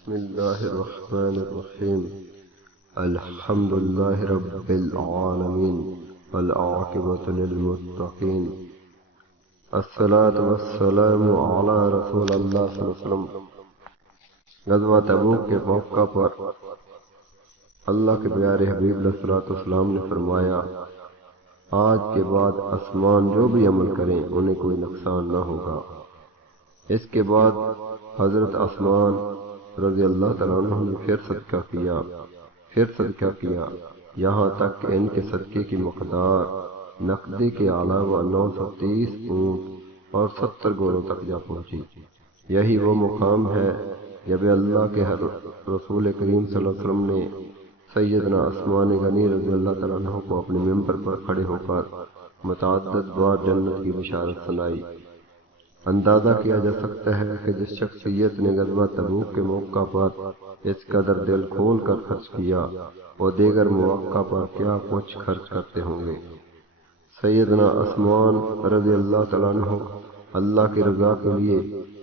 بسم الله الرحمن الرحيم. الحمد لله رب العالمين والعاقبة للمتقين. الصلاة والسلام على رسول اللہ صلی اللہ علیہ وسلم. غزوہ تبوک کے موقع پر اللہ کے پیارے حبیب علیہ الصلوۃ والسلام نے فرمایا، آج کے بعد آسمان جو بھی عمل کریں انہیں کوئی نقصان نہ ہوگا۔ اس کے بعد حضرت عثمان رضی اللہ تعالیٰ عنہ نے پھر صدقہ کیا یہاں تک کہ ان کے صدقے کی مقدار نقدی کے علاوہ 930 اونٹ اور 70 گھوڑوں تک جا پہنچی۔ یہی وہ مقام ہے جب اللہ کے رسول کریم صلی اللہ علیہ وسلم نے سیدنا عثمان غنی رضی اللہ تعالیٰ عنہ کو اپنے ممبر پر کھڑے ہو کر متعدد بار جنت کی بشارت سنائی۔ اندازہ کیا جا سکتا ہے کہ جس شخصیت نے غزوہ تبوک کے موقع پر اس قدر دل کھول کر خرچ کیا وہ دیگر مواقع پر کیا کچھ خرچ کرتے ہوں گے۔ سیدنا عثمان رضی اللہ تعالیٰ عنہ اللہ کی رضا کے لیے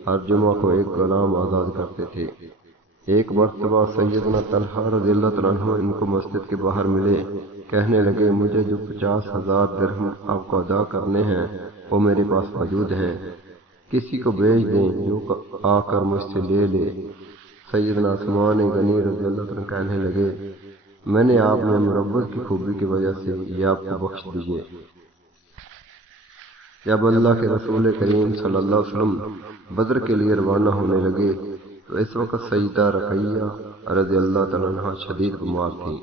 ہر جمعہ کو ایک غلام آزاد کرتے تھے۔ ایک مرتبہ سیدنا طلحہ رضی اللہ تعالیٰ عنہ ان کو مسجد کے باہر ملے، کہنے لگے، مجھے جو 50,000 درہم آپ کو ادا کرنے ہیں وہ میرے پاس موجود ہیں، کسی کو بھیج دیں جو آ کر مجھ سے لے لے۔ سیدنا عثمان غنی رضی اللہ عنہ کہنے لگے، میں نے آپ میں مربت کی خوبی کی وجہ سے یہ آپ کو بخش دیجیے۔ جب اللہ کے رسول کریم صلی اللہ علیہ وسلم بدر کے لیے روانہ ہونے لگے تو اس وقت سیدہ رقیہ رضی اللہ تعالیٰ عنہ شدید بیمار تھیں۔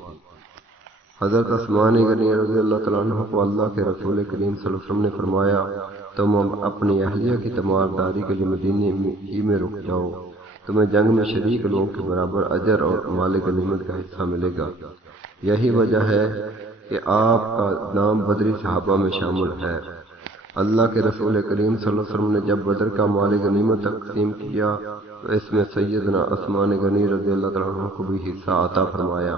حضرت عثمان غنی رضی اللہ تعالیٰ عنہ کو اللہ کے رسول کریم صلی اللہ علیہ وسلم نے فرمایا، تم اپنی اہلیہ کی تیمارداری کے لیے مدینے ہی میں رک جاؤ، تمہیں جنگ میں شریک لوگوں کے برابر اجر اور مال غنیمت کا حصہ ملے گا۔ یہی وجہ ہے کہ آپ کا نام بدری صحابہ میں شامل ہے۔ اللہ کے رسول کریم صلی اللہ علیہ وسلم نے جب بدر کا مال غنیمت تقسیم کیا تو اس میں سیدنا عثمان غنی رضی اللہ تعالیٰ عنہ کو بھی حصہ عطا فرمایا۔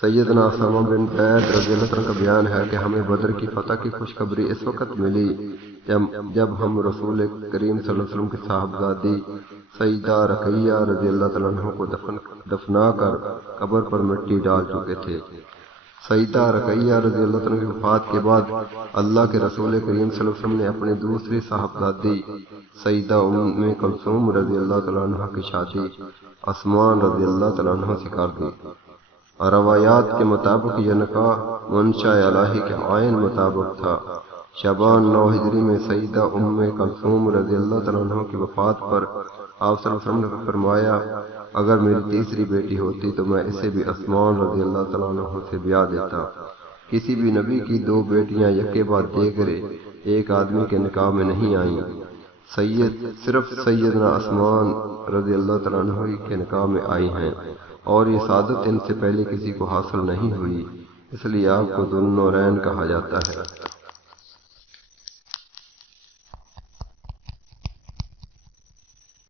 سیدنا اسامہ بن زید رضی اللہ عنہ کا بیان ہے کہ ہمیں بدر کی فتح کی خوشخبری اس وقت ملی جب ہم رسول کریم صلی اللہ علیہ وسلم کی صاحبزادی سیدہ رقیہ رضی اللہ تعالیٰ عنہ کو دفنا کر قبر پر مٹی ڈال چکے تھے۔ سیدہ رقیہ رضی اللہ عنہ کی وفات کے بعد اللہ کے رسول کریم صلی اللہ علیہ وسلم نے اپنی دوسری صاحبزادی سیدہ ام کلثوم رضی اللہ تعالیٰ عنہ کی شادی عثمان رضی اللہ تعالیٰ عنہ سے کر دی۔ روایات کے مطابق یہ نکاح منشاء الہی کے عین مطابق تھا۔ شعبان 9 ہجری میں سیدہ ام کلثوم رضی اللہ تعالیٰ عنہ کی وفات پر آپ صلی اللہ علیہ وسلم نے فرمایا، اگر میری تیسری بیٹی ہوتی تو میں اسے بھی عثمان رضی اللہ تعالیٰ عنہ سے بیاہ دیتا۔ کسی بھی نبی کی 2 بیٹیاں یکے بعد دیگرے ایک آدمی کے نکاح میں نہیں آئیں، صرف سیدنا عثمان رضی اللہ تعالیٰ عنہ کے نکاح میں آئی ہیں، اور یہ سعادت ان سے پہلے کسی کو حاصل نہیں ہوئی، اس لیے آپ کو ذو النورین کہا جاتا ہے۔